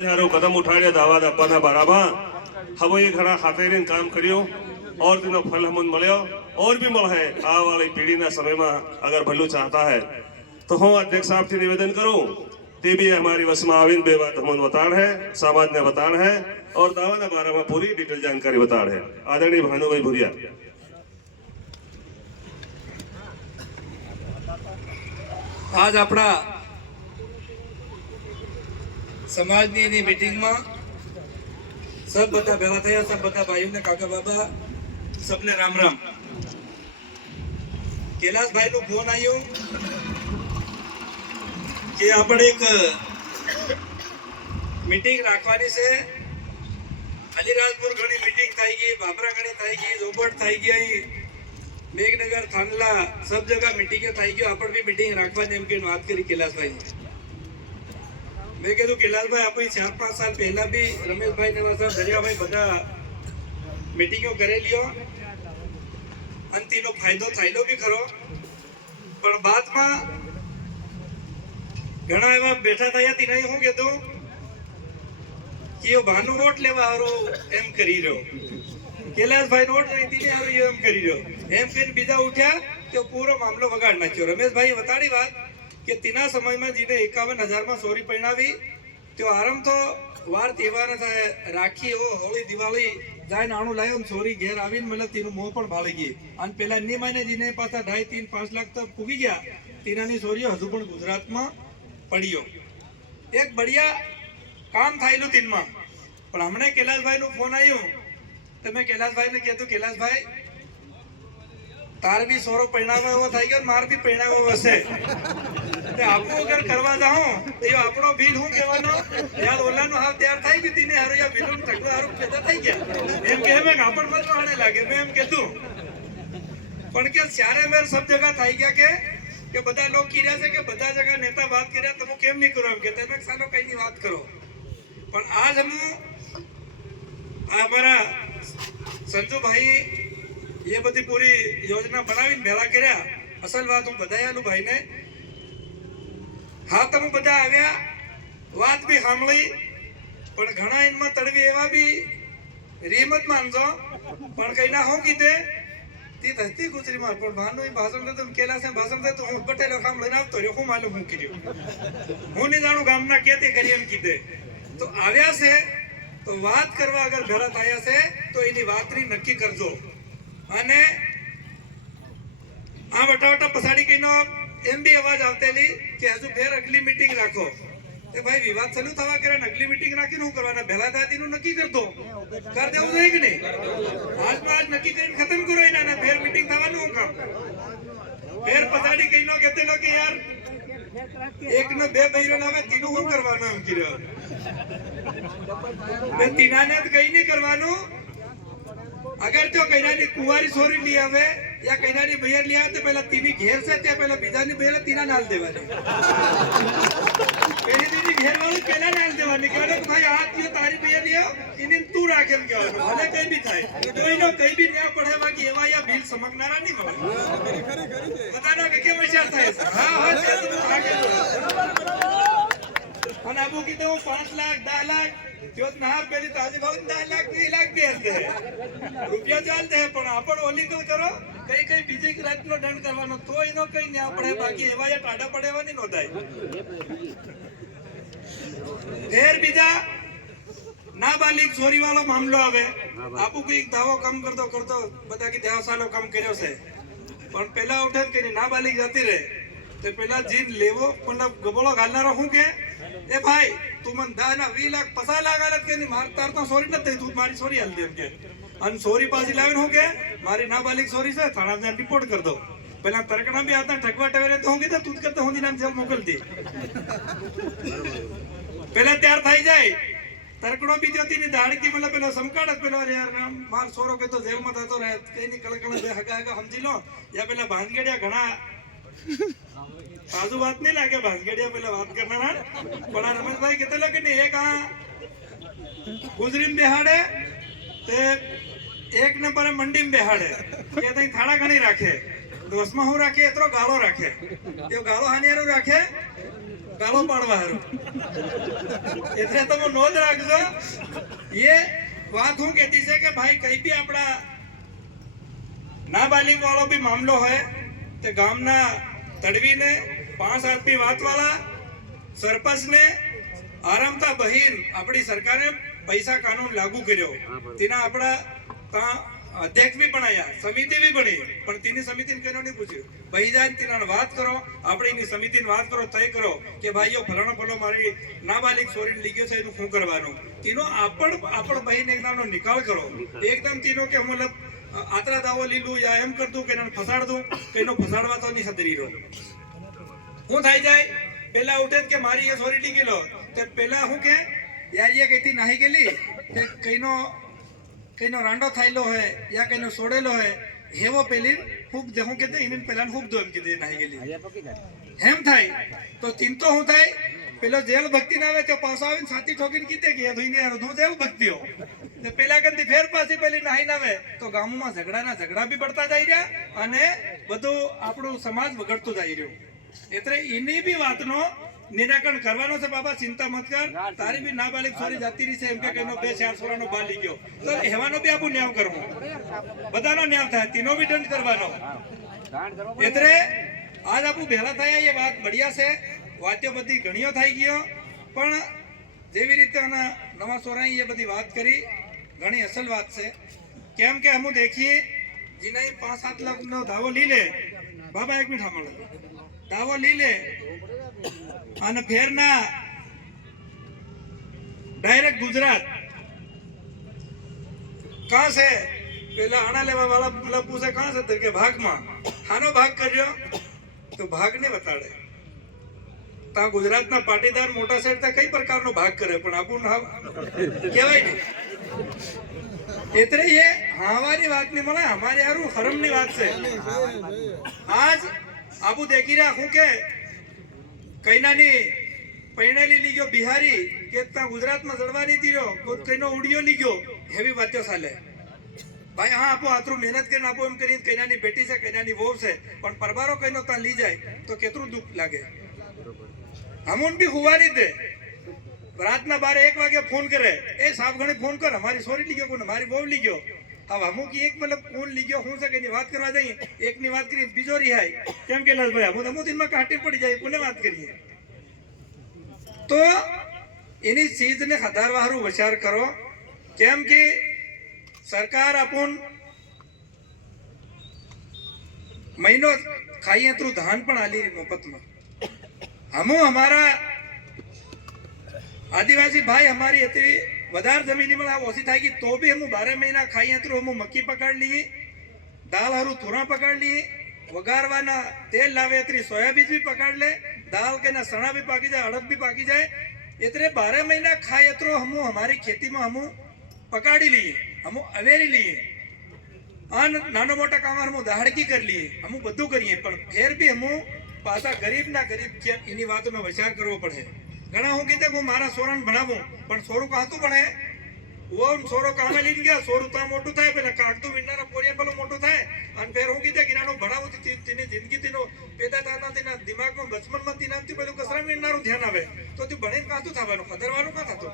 कदम उठाड़े दावा अपना बराबर हम ये घना खाते काम करियो और तेनो फल हम मळ्यो और भी मळ है आ वाली पीढ़ी ना समय में अगर भल्लू चाहता है तो हूँ अध्यक्ष साहब से निवेदन करूं ते भी हमारी वश में आविन बे बात हम बताड़ है समाज ने बताड़ है और दावा ना बारे में पूरी डिटेल जानकारी बताड़ है। आदरणीय भानुभाई भुरिया आज अपना समाजनी मीटिंग में सब बता भेला थया, सब बता भाईओ ने काका बाबा सबने राम राम। कैलाश भाई नो फोन आयो कि आपण एक मीटिंग राखवानी से अलीराजपुर घणी मीटिंग थाई गई, बाबरा घणी थाई गई, जोबट थाई गई, मेघनगर थानला सब जगह मीटिंग थाई गई, आपण भी मीटिंग राखवानी एम के बात करी कैलाश भाई। मैं कहूँ कैलाश भाई आप 4-5 साल पहला भी रमेश भाई ने दरिया भाई बता मीटिंगों करे लियो अन तीनो फायदो थायलो भी खरो पण बात में घणा एवा बैठा था तीना हूँ कहतो कि यो भानु वोट लेवा हारो एम करी रहो, कैलाश भाई वोट नहीं तीने हारो यो एम करी रहो एम करी बीजा उठ्या तो पूरो मामलो बगाड़ नाख्यो। रमेश भाई बताड़ी बात कि तीना समय में जीने 51,000 में सोरी परिणावी तो आरंभ तो वार तहेवार राखी हो होली दिवाળી जाय नाणु लायो सोरी घेर आवीने मतलब तीनु मोह पण भाળી गई अन पेला ની મહિને जीने पासा 2.5-3-5 लाख तो पूगी गया तीनानी सोरीओ हजू पण गुजरात में पड़ियो। एक बढ़िया काम थायलु तीन में पण हमने कैलाश भाई नो फोन आयो तो मैं कैलाश भाई ने कहतो कैलाश भाई तार भी सोरो परिणाम एवो थाई गयो मार भी परिणाम एवो हशे ते आपो अगर करवा जाओ तो आपणो बिल हूं कहेवानो यार ओलानो हाल तैयार थाई गई तीने हारो या बिलोन टकला हारो पैदा થઈ ગયા એમ કે मैं आपन मत आने लागे मैं एम कहतू पण के सारे मेर सब जगह थाई गया के બધા लोग कीर्या છે કે બધા जगह नेता बात કર્યા તમે કેમ नहीं करो एम कहते मैं सालो कई नहीं बात करो पण आज हम हमारा संजू भाई ये बड़ी पूरी योजना बनावीने भेला कर्या। असल बात हूँ बधायालू भाई ने हाँ तमे बधा आव्या बात भी सांभळी पण घणा इनमां तळवी एवा भी रीमत मानजो पण कई ना हूँ कीधे ती धरती गुजरी मार पण भानु भाषण दे तुम कैलाश ने भाषण दे तो हूँ बटेलो काम लईने आवतो रह्यो हूँ मालूम हूँ कीधुं हूँ नहीं जाणुं गामना केते करी एम कीधे तो आव्या छे तो बात करवा अगर भेला थया छे तो एनी वातरी नक्की करजो अने आ वटा पछाड़ी कईनो एम भी अवाज आवतेली कि हजू फेर अगली मीटिंग राखो ए भाई विवाद चालू थवा करे अगली मीटिंग राखीने हूँ करवाना भेला दादीनु नक्की कर दो कर देवुं जोईए कि नहीं आज में आज नक्की करीने खत्म करो एना ने फेर मीटिंग थवानुं हूँ काम फेर पछाड़ी कईनो कहेतेलो कि यार एक ने बे बहिरो आवे तीनु हूँ करवानो एम कीधुं बे तीनाने कई नहीं करवानुं अगर तो कईनानी कुंवारी सोरी ली आवे या कईनानी बहर ली आवे तो पहला तीनी घेर से त्या पहला बीजानी बहर तीना नाल देवानी पहली तीनी घेर वाली पहला नाल देवानी कहलो भाई हाथ यो तारी बहर लियो इने तू राखेम कहवानो भले कई भी थाय कोईनो कई भी न्या पड़े बाकी एवा या बिल समकनारा नहीं मळे बतानो के केम विचार थाय हां हां ते आगे અને આબુ કીધું 5 લાખ 10 લાખ જોત નહાર પેલી તાજી ભાવ 10 લાખ 2 લાખ દે દે રૂપિયા ચાલ દે પણ આપણ ઓલીગલ કરો કઈ કઈ બીજી રાતનો દંડ કરવાનો તો એનો કઈ ન્યા પડે બાકી એવા યા ટાડા પડેવાની નો થાય ફેર બીજા નાબાલિગ ચોરી વાળો મામલો આવે આપુ કોઈ દાવો કમ કરતો કરતો બધા કે 10 સાલો કમ કર્યો છે પણ પહેલા ઉઠે કે નાબાલિગ જતી રહે तो पहला जीन लेवो मतलब गबोलो घालनारो हूं के ए भाई तू मन 10 ना 20 लाख 50 लाख आलत के नहीं मारतार तो सॉरी न तू मारी सॉरी हल दे के अन सॉरी पासी लावन हूं के मारी नाबालिग सॉरी से थाना में रिपोर्ट कर दो पहला तरकना भी आता ठगवा टवेरे तो होंगे तो तू करते होंदी नाम जेल मोकल दी पहला तैयार थाई जाए तरकड़ो भी जोती नहीं दाड़ की मतलब पेलो समकाड़त पेलो अरे यार नाम मार सोरो के तो जेल में थातो रहे कई नहीं कलकल दे हगा हगा समझी लो या पेला भांगेड़िया घणा आजू बात नहीं लागे भांगेड़िया पहले बात करना ना बड़ा रमेश भाई कहते लोग नहीं एक गुजरी में बेहाड़े ते एक ने पर मंडी में बेहाड़े ये तो थाड़ा घणी राखे दोस्त में हूँ राखे इतरो गालो राखे ये गालो हानियारो राखे ગાળો પાડવા હારું એટલે તમે નોંધ રાખજો એ વાત હું કહેતી છે કે ભાઈ કઈ બી આપણા નાબાલિગ વાળો બી મામલો હોય તે ગામના તડવીને 5 આદમી વાતવાળા સરપંચને આરામતા બહીન આપણી સરકારે પૈસા કાનૂન લાગુ કર્યો તેના આપણા તા અધ્યક્ષ બી બનાયા સમિતિ બી બની પણ તેની સમિતિને કેનો નહીં પૂછ્યું ભાઈ જાય તેના વાત કરો આપણે એની સમિતિની વાત કરો તય કરો કે ભાઈઓ ફલાણો ફલો મારી નાબાલિગ છોરીને લીગ્યો છે એનું શું કરવાનું તેનો આપણ બહીને એકદમનો નિકાલ કરો એકદમ તેનો કે મતલબ આતરા દાવો લીલું યા એમ કરતું કે એને ફસાડ દઉં કે એનો ફસાડવા તો નહીં ખતરી રહ્યો હું થઈ જાય પેલા ઉઠે કે મારી એ છોરી લીગેલો તે પેલા હું કે યાર એ કઈથી નાહી ગયેલી કે કઈનો રાંડો થાયલો હોય યા કઈનો સોડેલો હોય હેવો પેલી ફૂક દે હું કહેતે એને પેલા ફૂક દો એમ કીધે નાહી ગયેલી હેમ થાય તો તીન તો હું થાય પેલો જેલ ભક્તિ ના આવે તો પાછો આવીને છાતી ઠોકીને કીધે કે ધોઈને હું જેલ ભક્તિઓ તો પેલા કરતી ફેર પાછી પેલી નાહી ના આવે તો ગામમાં ઝઘડા બી પડતા જાય રહ્યા અને બધું આપણું સમાજ બગડતું જાય રહ્યું એટલે એની બી વાતનો નિરાકરણ કરવાનો છે બાબા ચિંતા મત કર તારી બી નાબાલિગ છોરી જાતી રહી છે એમ કે કઈનો 2-4 છોરાનો બાલ લઈ ગયો તો હેવાનો બી આપણું ન્યાય કરવો બધાનો ન્યાય થાય તેનો બી દંડ કરવાનો એટલે આજ આપણું ભેળા થયા એ વાત બઢિયા છે વાત્યો બધી ઘણીઓ થઈ ગયો પણ જેવી રીતે નવા સોરાઈ એ બધી વાત કરી ઘણી અસલ વાત છે કેમ કે હમ દેખીએ જીને 5-7 લાખનો દાવો લઈ લે બાબા એક મિનિટ સાંભળો દાવો લઈ લે અને ફેરના ડાયરેક્ટ ગુજરાત કહાં છે પેલા આના લેવા વાળા પેલા પૂછે કહાં છે કે ભાગમાં આનો ભાગ કર્યો તો ભાગ નહીં બતાડે તા ગુજરાતના પાટીદાર મોટા સાહેબ કઈ પ્રકારનો ભાગ કરે પણ આપણું નામ કહેવાય નહીં એટલે એ હમારી વાત નહીં મળે અમારે હારું હરમની વાત છે આજ આબુ દેખી રહ્યા હું કે કઈનાની પૈણેલી લીગ્યો બિહારી કે ત્યાં ગુજરાતમાં જડવાની દીયો કઈનો ઉડિયો લીગ્યો એવી વાતો ચાલે ભાઈ હા આપો આટલું મહેનત કરીને આપો એમ કરીને કઈનાની બેટી છે કઈનાની વહુ છે પણ પરબારો કઈનો ત્યાં લઈ જાય તો કેટલું દુઃખ લાગે હમુન બી હુવાની દે રાતના 12-1 વાગે ફોન કરે એ સાહેબ ઘણી ફોન કર અમારી સોરી લીગ્યો કોને મારી વહુ લીગ્યો હવે અમુક એક મતલબ કોણ લીગ્યો શું છે કે એની વાત કરવા જઈએ એકની વાત કરી બીજો રિહાય કેમ કે લાલભાઈ હું અમુદીનમાં કાઢી પડી જાય કોને વાત કરીએ તો એની ચીજને હધારવા હારું વિચાર કરો કેમ કે સરકાર આપણ મહિનો ખાઈએ તો ધાન પણ આલી મફતમાં હમુ અમારા આદિવાસી ભાઈ અમારી હતી વધારે જમીનમાં ઓછી થાય ગઈ તો બી હમ 12 મહિના ખાઈએ તો હમ મક્કી પકડ લઈએ દાળ હારું થોડા પકડ લઈએ વઘારવાના તેલ લાવે એટલી સોયાબીન બી પકડ લે દાળ કે ના સણા બી પાકી જાય અડદ બી પાકી જાય એટલે 12 મહિના ખાય તો હમ અમારી ખેતીમાં હમ પકાડી લઈએ હમ અવેરી લઈએ અને નાનો મોટા કામ હમ દહાડકી કરી લઈએ હમ બધું કરીએ પણ ફેર બી હમ પાછા ગરીબ કેમ એની વાતનો વિચાર કરવો પડે ઘણા હું કીધે હું મારા સોરાને ભણાવું પણ સોરું કાતું ભણે ઓ સોરો કામે લઈને ગયા સોરું ત્યાં મોટું થાય પેલા કાગતું વિનારા પોરિયા પેલો મોટું થાય અને ફેર હું કીધે ગિનાનું ભણાવું તેની જિંદગી તેનો પેદા થતા તેના દિમાગમાં બચપનમાં તેનાથી પેલું કસરા વિનારું ધ્યાન આવે તો તે ભણીને કાતું થવાનું ખતરવાનું કાં થતું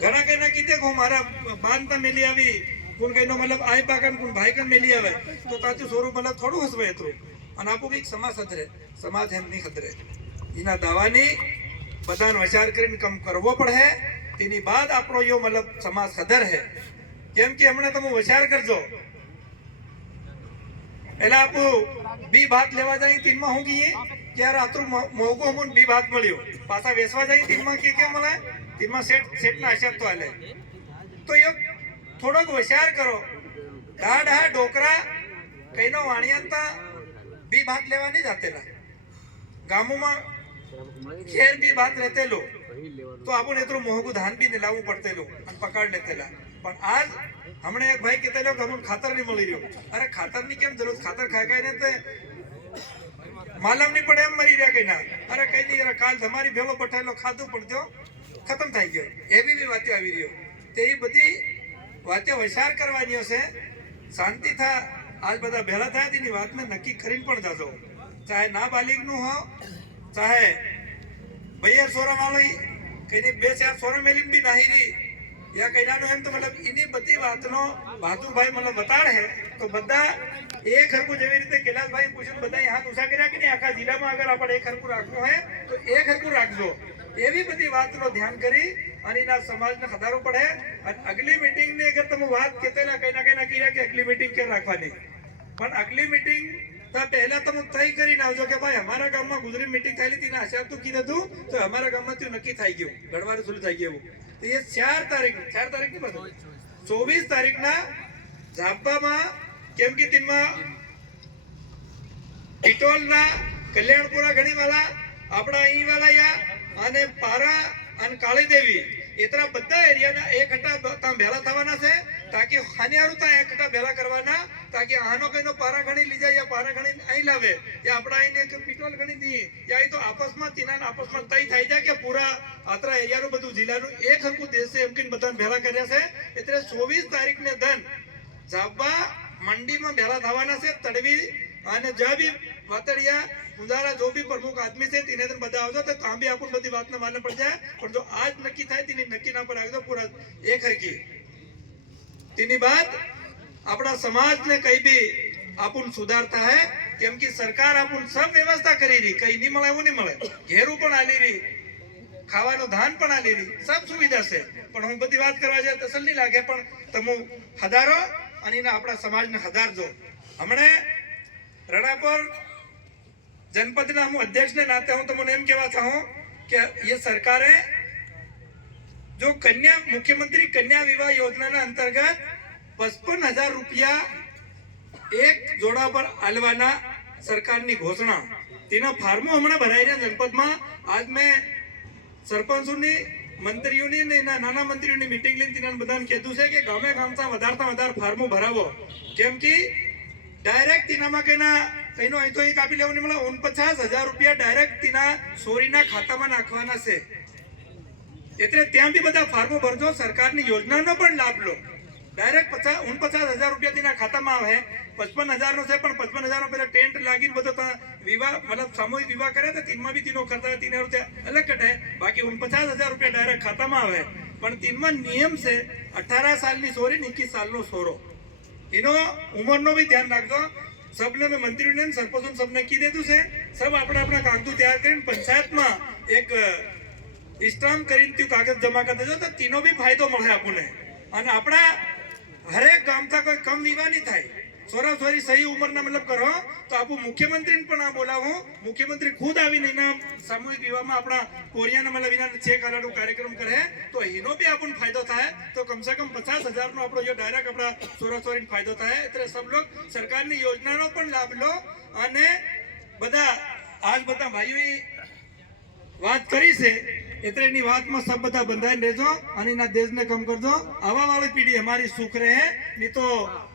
ઘણા કઈના કીધે હું મારા બાંધતા મેલી આવી કોણ કઈનો મતલબ આઈ પાકન કોણ ભાઈ કન મેલી આવે તો તાતું સોરું મતલબ થોડું હસવે એટલું અને આપું કંઈક સમાજ ખતરે સમાજ એમ નહીં ખતરે એના દાવાની બધાનો વિચાર કરીને કામ કરવો પડે તેની બાદ આપણો યો મતલબ સમાજ ખદર હે કેમ કે હમણાં તમે વિચાર કરજો એટલે આપું બી ભાત લેવા જાય તીનમાં હું કહીએ કે યાર આટલું મોંઘું અમુન બી ભાત મળ્યું પાછા વેચવા જાય તીનમાં કે મળે તીનમાં શેઠના હિસાબ તો હાલે તો એ થોડોક વિચાર કરો દાઢા ડોકરા કઈનો વાણિયાંતા બી ભાત લેવા નહીં જાતેલા ગામોમાં ખેર બી ભાત રહેતેલો તો આપણને એટલું મોંઘું ધાન બી ને લાવવું પડતેલું અને પકડ લેતેલા પણ આજ હમણાં એક ભાઈ કહેતેલો કે અમને ખાતર નહીં મળી રહ્યું અરે ખાતરની કેમ જરૂર ખાતર ખાઈ ને તે માલમ નહીં પડે એમ મરી રહ્યા કઈ ના અરે કઈ નહીં કાલ તમારી ભેલો પઠાયેલો ખાધું પણ જો ખતમ થઈ ગયો એવી બી વાતો આવી રહ્યો તે એ બધી વાતો વિચાર કરવાની હશે શાંતિ થા આજ બધા ભેળા થયા તેની વાતને નક્કી કરીને પણ જજો ચાહે નાબાલિગનું હો ચાહે ભાઈ સોરા વાળી કઈ બે ચાર સોરા મેલી બી નાહી રહી યા કઈનાનો એમ તો મતલબ એની બધી વાતનો બહાદુરભાઈ મતલબ બતાડ હે તો બધા એક હરકું જેવી રીતે કૈલાસભાઈ પૂછ્યું બધા હાથ ઊંચા કર્યા કે નહીં આખા જિલ્લામાં અગર આપણે એક હરકું રાખવું હોય તો એક હરકું રાખજો એવી બધી વાતનો ધ્યાન કરી અને એના સમાજને ખદારો પડે અને અગલી મીટિંગ ની અગર તમે વાત કેતેલા કઈ ના કર્યા કે અગલી મીટિંગ ક્યાં રાખવાની પણ અગલી મીટિંગ તો પહેલા તમે તય કરીને આવજો કે ભાઈ અમારા ગામમાં ગુજરી મીટિંગ થયેલી હતી ને આશા તું કીધું હતું તો અમારા ગામમાં તું નક્કી થઈ ગયું ગણવારે સુરુ થઈ ગયું તો એ 4 તારીખ ની બધું 24 તારીખના ઝાપામાં કેમ કે તેમાં પિટોલના કલ્યાણપુરા ઘણીવાલા આપણા અહીં વાલા યા અને પારા અને કાળી દેવી એતરા બધા એરિયાના એકઠા તાં ભેળા થવાના છે તાકી હાનિયારું તાં એકઠા ભેળા કરવાના તાકી આનો કઈનો પારા ગણી લઈ જાય યા પારા ગણી અહીં લાવે યા આપણા અહીં કે પિટોલ ગણી દઈએ યા એ તો આપસમાં તીના આપસમાં તય થઈ જાય કે પૂરા આતરા એરિયાનું બધું જિલ્લાનું એક હરકું દેશ છે એમ કહીને બધાને ભેળા કર્યા છે એટલે 24 તારીખને ધન ઝાબા મંડીમાં ભેળા થવાના છે તડવી અને જે બી વાતડિયા મુંદારા જો भी प्रमुख आदमी છે તેને બધા આવજો તો કામ બી આપણ બધી વાતને માનને પડ જાય પણ જો આજ નક્કી થાય તેની નક્કી ના પર આગળ પૂરા એક હરકી તેની બાદ આપણા સમાજને કઈ બી આપણ સુધારતા હે કેમ કે સરકાર આપણ સબ વ્યવસ્થા કરી રહી કઈ નહીં મળે એવું નહીં મળે ઘેરું પણ આલી રહી ખાવાનું ધાન પણ આલી રહી સબ સુવિધા છે પણ હું બધી વાત કરવા જાય તસલ નહીં લાગે પણ તમે હદારો અને એના આપણા સમાજને હદારજો હમણે रणापुर जनपद ना हम अध्यक्ष ने नाते हूं तो मैं एम कहवा चाहूं कि ये सरकार है जो कन्या मुख्यमंत्री कन्या विवाह योजना ना अंतर्गत 55,000 रुपया एक जोड़ा पर आलवाना सरकार ની ઘોષણા તેના ફાર્મો હમણાં ભરાઈને જનપદમાં આજ મેં સરપંચોની મંત્રીઓની ને નાના મંત્રીઓની મીટિંગ લઈને તેના બધાને કીધું છે કે ગામે ગામમાં વધારે ફાર્મો ભરાવો કેમ કે डायरेक्ट तीना कईनो अहीं तो कापी लेवानी मळे 49,000 रुपया डायरेक्ट तीना सोरीना खातामां नाखवाना छे એટલે ત્યાં બી બધા ફાર્મો ભરજો સરકારની યોજનાનો પણ લાભ લો डायरेक्ट 49,000 રૂપિયા તેના ખાતામાં આવે 55,000 નો છે પણ 55,000 નો પેલા ટેન્ટ લાગીને બધો વિવાહ મતલબ સામૂહિક વિવાહ કરે તો તીનમાં બી તીનો ખર્ચ 3,000 રૂપિયા અલગ કટે બાકી 49,000 રૂપિયા ડાયરેક્ટ ખાતામાં આવે પણ તીનમાં નિયમ છે 18 સાલની સોરી 21 સાલનો સોરો इनो उम्र नो भी ध्यान रखो सबने में मंत्री ने सरपंच सबने की देतु से सब अपना अपना कागज तैयार कर पंचायत में एक स्टाम्प करीन त्यो कागज जमा कर देजो तो तीनों भी फायदो મળે આપણને અને આપણા હરેક ગામતા કોઈ કમ વિવાહ નહીં થાય સોરા સોરી સહી ઉંમરના મતલબ કરો તો આપો મુખ્યમંત્રીને પણ આ બોલાવો મુખ્યમંત્રી ખુદ આવીને એના સામૂહિક વિવાહમાં આપણા કોરિયાના મતલબ એના ચેક આલાનો કાર્યક્રમ કરે તો એનો બી આપણને ફાયદો થાય તો કમ સે કમ 50,000 નો આપણો જે ડાયરેક્ટ આપણા સોરા સોરીને ફાયદો થાય એટલે સબ લોગ સરકારની યોજનાનો પણ લાભ લો અને બધા આજ બધા ભાઈઓએ વાત કરી છે એટલે એની વાતમાં સબ બધા બંધાઈને રહેજો અને એના દેશને કમ કરજો આવા વાળી પીઢી અમારી સુખ રહે નહીં તો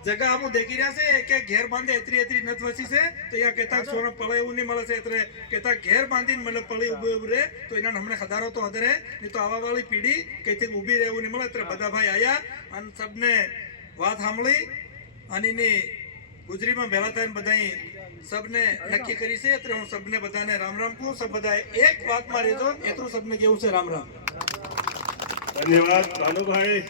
જગા આપું દેખી રહ્યા છે કે ઘેર બાંધે એતરી નથ વસી છે તો યા કહેતા સોનો પળે એવું નહીં મળે છે એટલે કહેતા ઘેર બાંધીને મતલબ પળી ઉભું રહે તો એના હમણાં ખદારો તો હદરે નહીં તો આવા વાળી પીઢી કઈથી ઊભી રહેવું નહીં મળે એટલે બધા ભાઈ આવ્યા અને સબને વાત સાંભળી અને એની ગુજરીમાં ભેળા થઈને બધા सबने नक्की करी से એટલે હું सबने બધાને રામ રામ કહું સબ બધા એક વાતમાં રહેજો એટલું सबने કેવું છે રામ રામ ધન્યવાદ ભાનુભાઈ